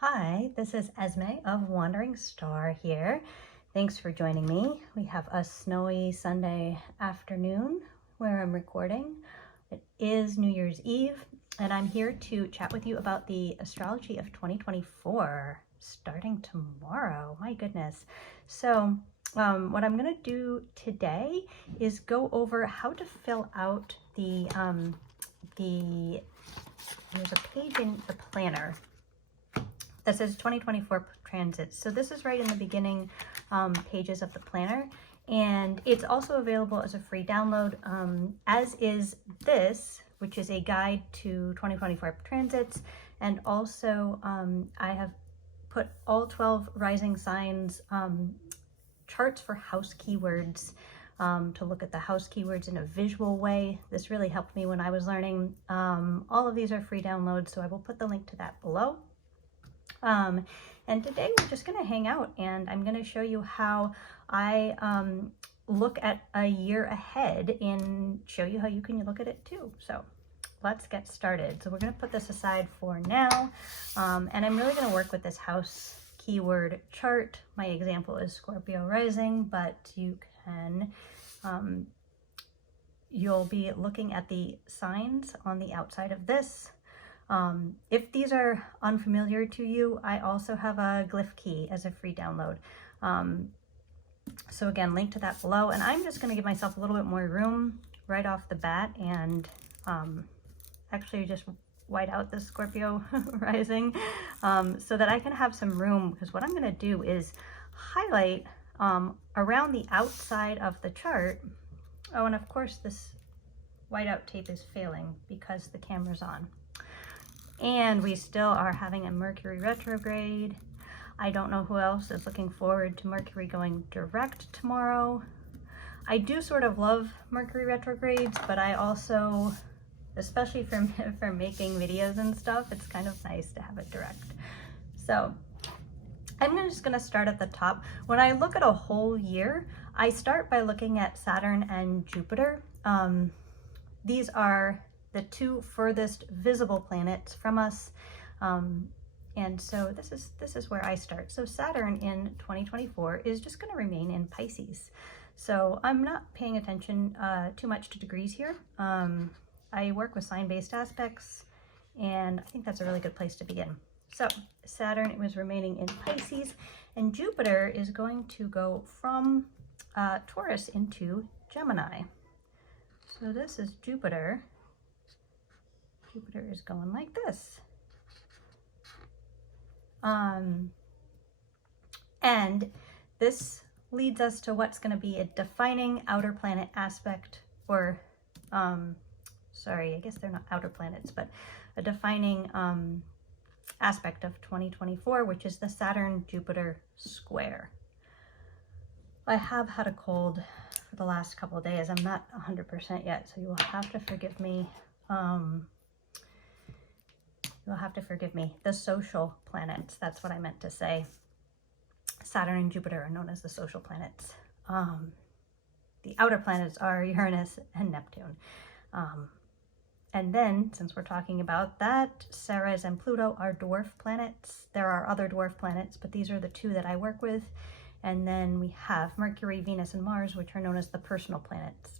Hi, this is Esme of Wandering Star here. Thanks for joining me. We have a snowy Sunday afternoon where I'm recording. It is New Year's Eve, and I'm here to chat with you about the astrology of 2024, starting tomorrow. My goodness. So what I'm going to do today is go over how to fill out there's a page in the planner that says 2024 transits. So this is right in the beginning pages of the planner, and it's also available as a free download, as is this, which is a guide to 2024 transits. And also I have put all 12 rising signs charts for house keywords to look at the house keywords in a visual way. This really helped me when I was learning. All of these are free downloads, so I will put the link to that below. And today we're just going to hang out, and I'm going to show you how I look at a year ahead and show you how you can look at it too. So let's get started. So we're going to put this aside for now, and I'm really going to work with this house keyword chart. My example is Scorpio rising, but you can you'll be looking at the signs on the outside of this. If these are unfamiliar to you, I also have a glyph key as a free download. So again, link to that below. And I'm just going to give myself a little bit more room right off the bat and actually just white out this Scorpio rising so that I can have some room, because what I'm going to do is highlight around the outside of the chart. Oh, and of course this whiteout tape is failing because the camera's on. And we still are having a Mercury retrograde. I don't know who else is looking forward to Mercury going direct tomorrow. I do sort of love Mercury retrogrades, but I also, especially for making videos and stuff, it's kind of nice to have it direct. So I'm just going to start at the top. When I look at a whole year, I start by looking at Saturn and Jupiter. These are the two furthest visible planets from us, and so this is where I start. So Saturn in 2024 is just going to remain in Pisces, so I'm not paying attention too much to degrees here. I work with sign-based aspects, and I think that's a really good place to begin. So Saturn was remaining in Pisces, and Jupiter is going to go from Taurus into Gemini. So this is Jupiter. Jupiter is going like this. And this leads us to what's going to be a defining outer planet aspect, or sorry, I guess they're not outer planets, but a defining aspect of 2024, which is the Saturn-Jupiter square. I have had a cold for the last couple of days. I'm not 100% yet, so you will have to forgive me. You'll have to forgive me. The social planets, that's what I meant to say. Saturn and Jupiter are known as the social planets. The outer planets are Uranus and Neptune. And then, since we're talking about that, Ceres and Pluto are dwarf planets. There are other dwarf planets, but these are the two that I work with. And then we have Mercury, Venus, and Mars, which are known as the personal planets.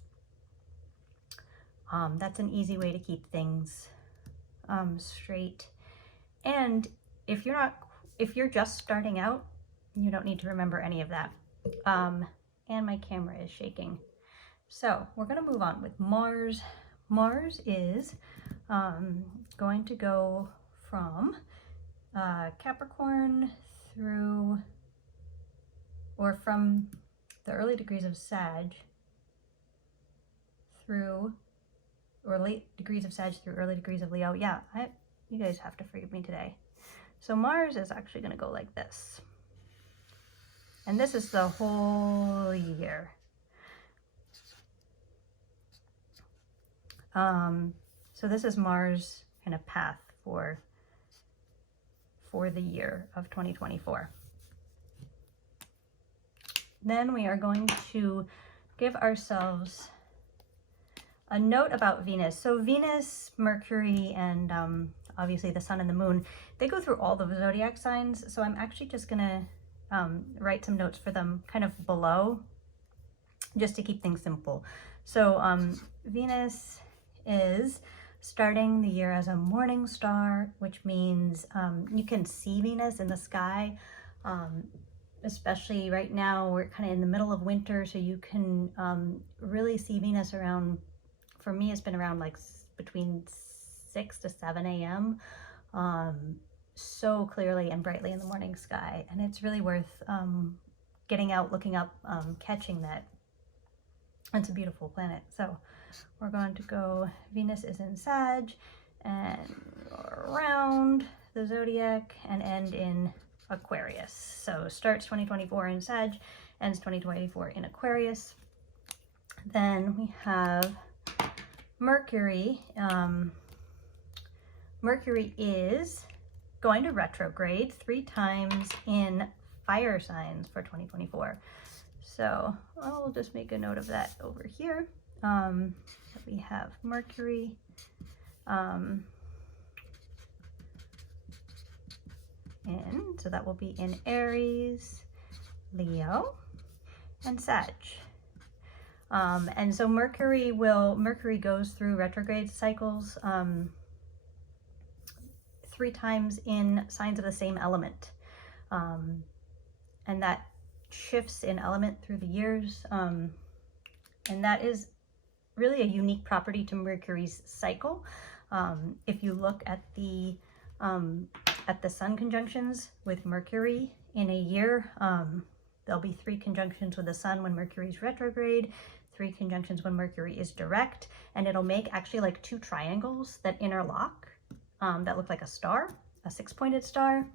That's an easy way to keep things straight. And if you're just starting out, you don't need to remember any of that. And my camera is shaking. So we're going to move on with Mars. Mars is going to go from Capricorn through, or from the early degrees of Sag through, or late degrees of Sag through early degrees of Leo. Yeah, you guys have to forgive me today. So Mars is actually going to go like this. And this is the whole year. So this is Mars in a path for the year of 2024. Then we are going to give ourselves a note about Venus. So Venus, Mercury, and obviously the sun and the moon, they go through all the zodiac signs. So I'm actually just gonna write some notes for them kind of below, just to keep things simple. So Venus is starting the year as a morning star, which means you can see Venus in the sky, especially right now. We're kind of in the middle of winter, so you can really see Venus around, for me it's been around like between 6 to 7 a.m. So clearly and brightly in the morning sky, and it's really worth getting out, looking up, catching that. It's a beautiful planet. So we're going to go, Venus is in Sag, and around the zodiac and end in Aquarius. So starts 2024 in Sag, ends 2024 in Aquarius. Then we have Mercury. Mercury is going to retrograde 3 times in fire signs for 2024. So I'll just make a note of that over here. We have Mercury so that will be in Aries, Leo, and Sag. And so Mercury goes through retrograde cycles 3 times in signs of the same element. And that shifts in element through the years. And that is really a unique property to Mercury's cycle. If you look at the sun conjunctions with Mercury in a year, there'll be 3 conjunctions with the sun when Mercury's retrograde, 3 conjunctions when Mercury is direct, and it'll make actually like 2 triangles that interlock that look like a star, a 6-pointed star.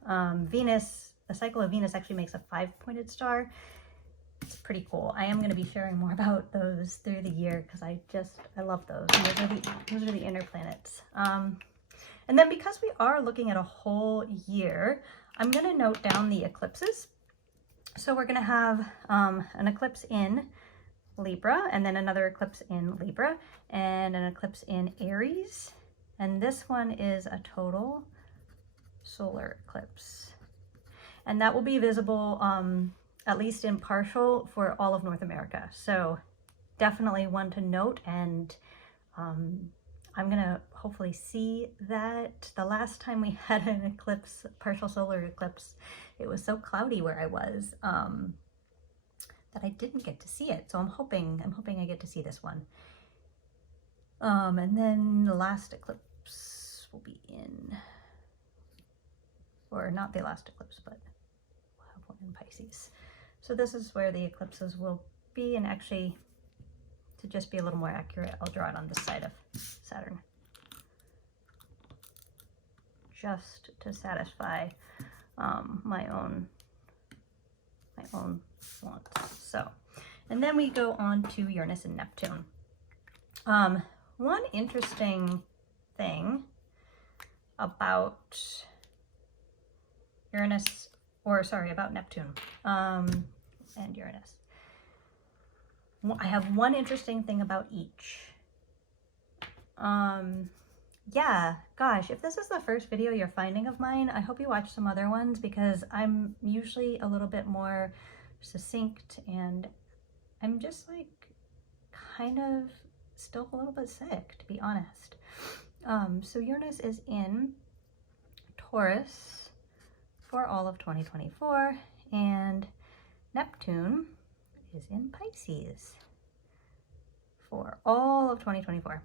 Venus, the cycle of Venus actually makes a 5-pointed star. It's pretty cool. I am going to be sharing more about those through the year because I love those. And those are the inner planets. And then because we are looking at a whole year, I'm going to note down the eclipses. So we're going to have an eclipse in Libra, and then another eclipse in Libra, and an eclipse in Aries. And this one is a total solar eclipse. And that will be visible at least in partial for all of North America. So definitely one to note, and I'm gonna hopefully see that. The last time we had an eclipse, partial solar eclipse, it was so cloudy where I was that I didn't get to see it. So I'm hoping I get to see this one. And then the last eclipse will be in, or not the last eclipse, but we'll have one in Pisces. So this is where the eclipses will be, and actually, to just be a little more accurate, I'll draw it on this side of Saturn, just to satisfy my own wants. So, and then we go on to Uranus and Neptune. One interesting thing about about Neptune and Uranus. I have one interesting thing about each. Yeah, gosh, if this is the first video you're finding of mine, I hope you watch some other ones because I'm usually a little bit more succinct, and I'm just like kind of still a little bit sick, to be honest. So Uranus is in Taurus for all of 2024, and Neptune is in Pisces for all of 2024.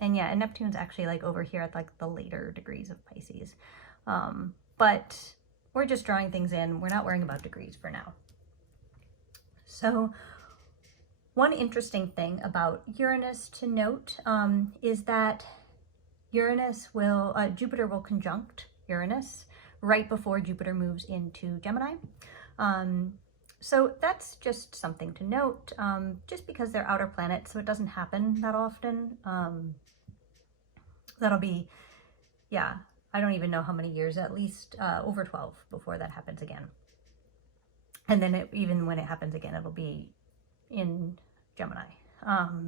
And yeah, and Neptune's actually like over here at like the later degrees of Pisces. But we're just drawing things in. We're not worrying about degrees for now. So one interesting thing about Uranus to note is that Jupiter will conjunct Uranus right before Jupiter moves into Gemini. So that's just something to note, just because they're outer planets, so it doesn't happen that often. That'll be, yeah, I don't even know how many years, at least over 12 before that happens again. And then even when it happens again, it'll be in Gemini.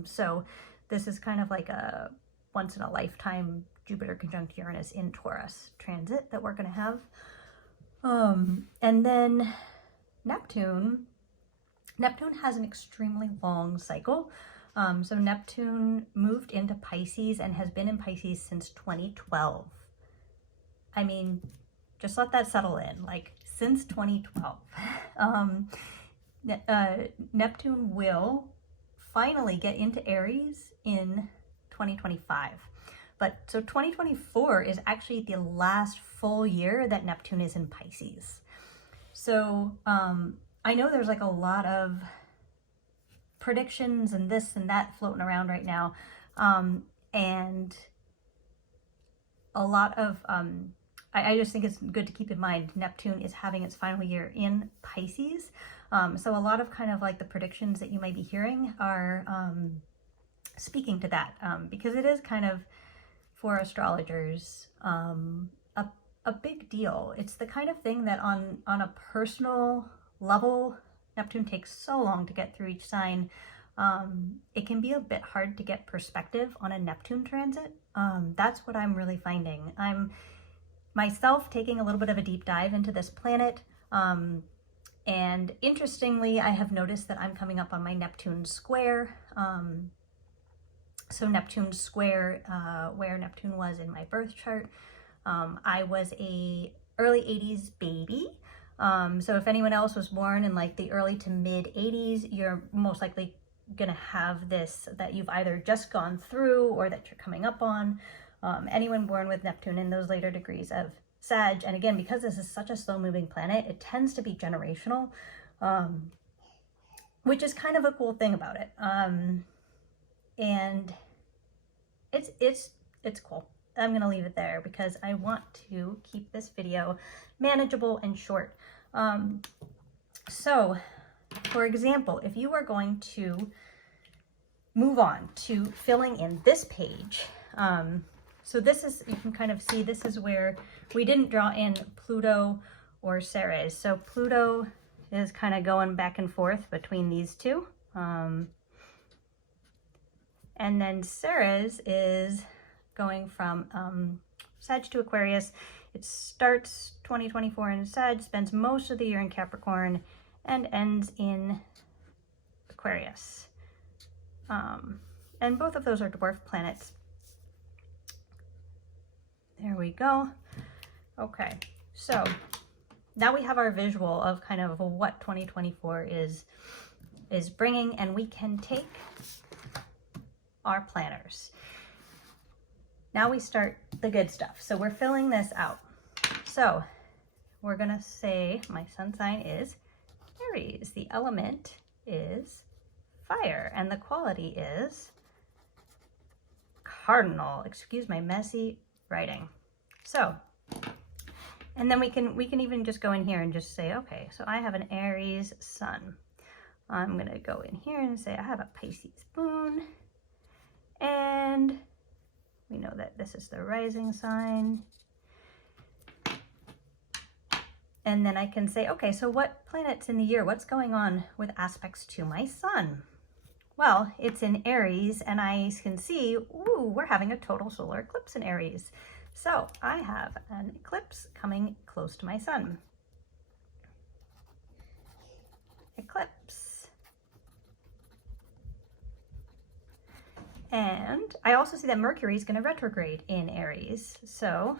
So this is kind of like a once in a lifetime Jupiter conjunct Uranus in Taurus transit that we're going to have. And then Neptune has an extremely long cycle. So Neptune moved into Pisces and has been in Pisces since 2012. I mean, just let that settle in, like since 2012. Neptune will finally get into Aries in 2025. But so 2024 is actually the last full year that Neptune is in Pisces. So I know there's like a lot of predictions and this and that floating around right now. And a lot of, I just think it's good to keep in mind Neptune is having its final year in Pisces. So a lot of kind of like the predictions that you might be hearing are speaking to that, because it is kind of, for astrologers, a big deal. It's the kind of thing that on a personal level, Neptune takes so long to get through each sign. It can be a bit hard to get perspective on a Neptune transit. That's what I'm really finding. I'm myself taking a little bit of a deep dive into this planet. And interestingly, I have noticed that I'm coming up on my Neptune square. So Neptune square, where Neptune was in my birth chart. I was a early 80s baby. So if anyone else was born in like the early to mid 80s, you're most likely gonna have this that you've either just gone through or that you're coming up on. Anyone born with Neptune in those later degrees of Sag, and again, because this is such a slow moving planet, it tends to be generational, which is kind of a cool thing about it. And it's cool. I'm gonna leave it there because I want to keep this video manageable and short. So for example, if you are going to move on to filling in this page, so this is, you can kind of see, this is where we didn't draw in Pluto or Ceres. So Pluto is kind of going back and forth between these two. And then Ceres is going from Sag to Aquarius. It starts 2024 in Sag, spends most of the year in Capricorn, and ends in Aquarius. And both of those are dwarf planets. There we go. Okay, so now we have our visual of kind of what 2024 is bringing, and we can take our planners. Now we start the good stuff. So we're filling this out. So we're gonna say my sun sign is Aries. The element is fire, and the quality is cardinal. Excuse my messy writing. So, and then we can even just go in here and just say, okay, so I have an Aries sun. I'm gonna go in here and say I have a Pisces moon, and we know that this is the rising sign. And then I can say, okay, so what planets in the year, what's going on with aspects to my sun? Well, it's in Aries, and I can see, ooh, we're having a total solar eclipse in Aries. So I have an eclipse coming close to my sun. Eclipse. And I also see that Mercury is going to retrograde in Aries. So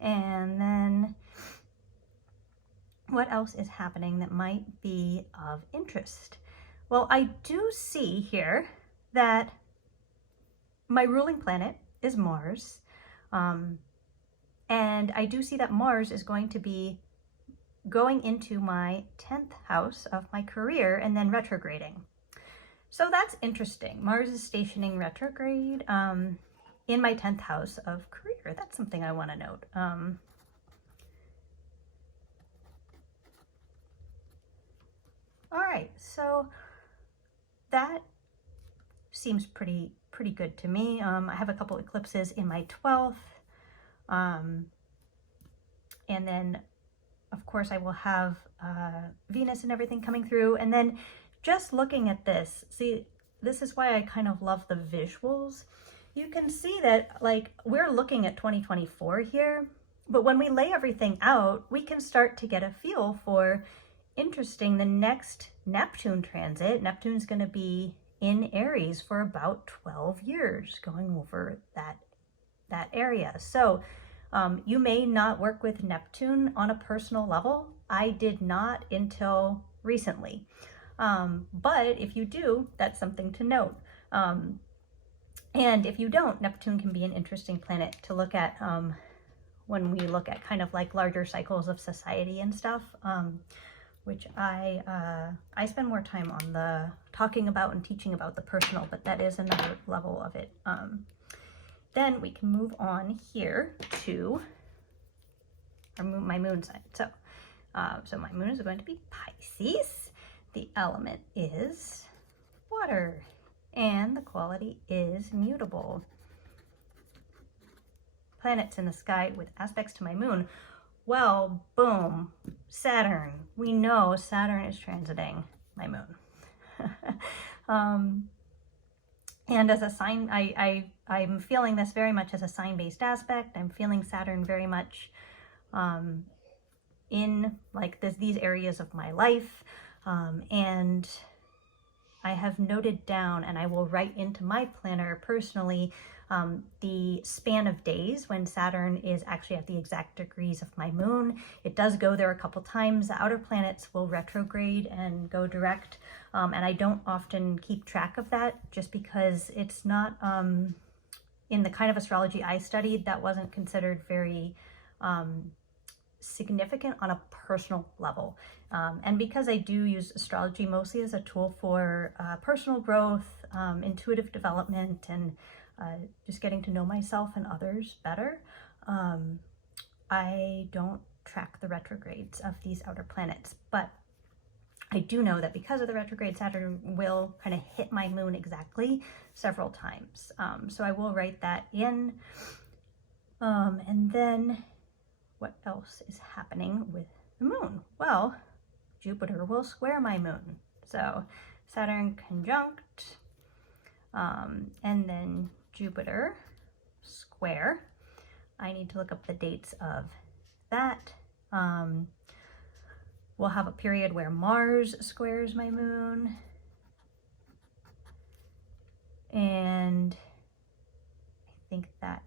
and then what else is happening that might be of interest? Well, I do see here that my ruling planet is Mars. And I do see that Mars is going to be going into my 10th house of my career and then retrograding. So that's interesting. Mars is stationing retrograde in my 10th house of career. That's something I want to note. All right, so that seems pretty good to me. I have a couple eclipses in my 12th. And then, of course, I will have Venus and everything coming through. And then just looking at this, see, this is why I kind of love the visuals. You can see that like we're looking at 2024 here, but when we lay everything out, we can start to get a feel for, interesting, the next Neptune transit. Neptune's going to be in Aries for about 12 years, going over that area. So you may not work with Neptune on a personal level. I did not until recently. But if you do, that's something to note. And if you don't, Neptune can be an interesting planet to look at when we look at kind of like larger cycles of society and stuff, which I spend more time on the talking about and teaching about the personal, but that is another level of it. Then we can move on here to my moon sign. So my moon is going to be Pisces. The element is water, and the quality is mutable. Planets in the sky with aspects to my moon. Well, boom, Saturn. We know Saturn is transiting my moon. And as a sign, I'm feeling this very much as a sign-based aspect. I'm feeling Saturn very much in like these areas of my life. And I have noted down, and I will write into my planner personally, the span of days when Saturn is actually at the exact degrees of my moon. It does go there a couple times. The outer planets will retrograde and go direct, and I don't often keep track of that just because it's not, in the kind of astrology I studied, that wasn't considered very significant on a personal level. And because I do use astrology mostly as a tool for personal growth, intuitive development, and just getting to know myself and others better, I don't track the retrogrades of these outer planets. But I do know that because of the retrograde, Saturn will kind of hit my moon exactly several times. So I will write that in. And then what else is happening with the moon? Well, Jupiter will square my moon. So Saturn conjunct, and then Jupiter square. I need to look up the dates of that. We'll have a period where Mars squares my moon. And I think that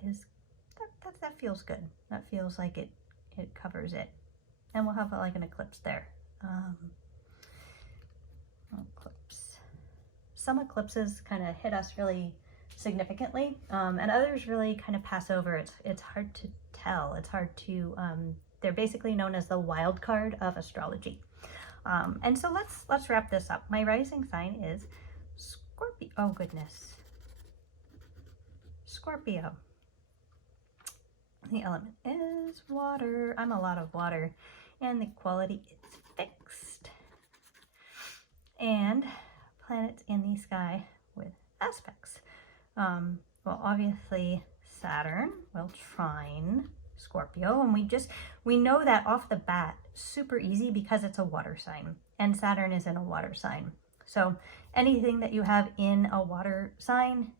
feels good. That feels like it covers it. And we'll have like an eclipse there. Eclipse. Some eclipses kind of hit us really significantly, and others really kind of pass over. It's hard to tell. It's hard to, they're basically known as the wild card of astrology. And so let's wrap this up. My rising sign is Scorpio. Oh goodness. Scorpio. The element is water. I'm a lot of water. And the quality is fixed. And planets in the sky with aspects. Well, obviously Saturn will trine Scorpio, and we know that off the bat super easy because it's a water sign, and Saturn is in a water sign. So anything that you have in a water sign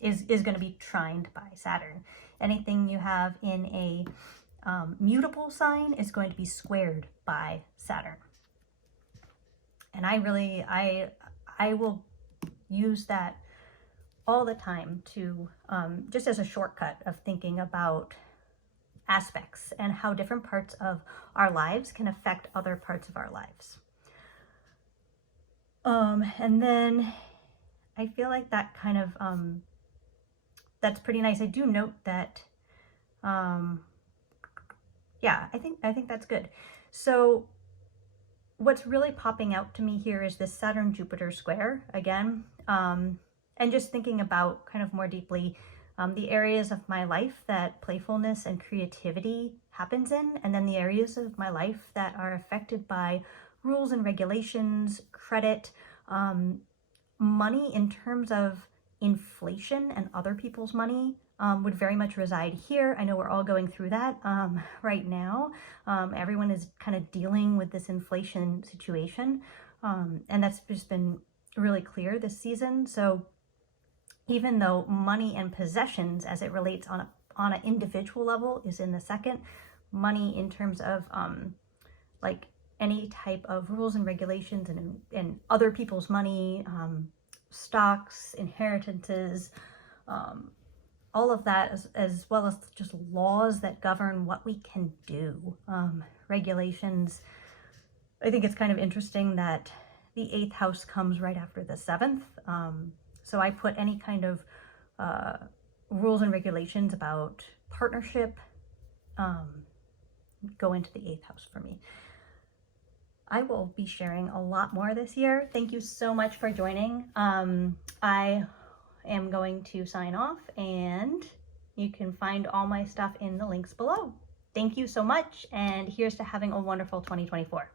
is going to be trined by Saturn. Anything you have in a mutable sign is going to be squared by Saturn. And I will use that all the time to, just as a shortcut of thinking about aspects and how different parts of our lives can affect other parts of our lives. And then I feel like that kind of, that's pretty nice. I do note that, yeah, I think that's good. So what's really popping out to me here is this Saturn-Jupiter square again, and just thinking about kind of more deeply the areas of my life that playfulness and creativity happens in, and then the areas of my life that are affected by rules and regulations, credit, money in terms of inflation and other people's money would very much reside here. I know we're all going through that right now. Everyone is kind of dealing with this inflation situation. And that's just been really clear this season. So even though money and possessions as it relates on an individual level is in the second, money in terms of like any type of rules and regulations and other people's money, stocks, inheritances, all of that, as well as just laws that govern what we can do, regulations. I think it's kind of interesting that the 8th house comes right after the 7th. So I put any kind of rules and regulations about partnership go into the 8th house for me. I will be sharing a lot more this year. Thank you so much for joining. I am going to sign off, and you can find all my stuff in the links below. Thank you so much, and here's to having a wonderful 2024.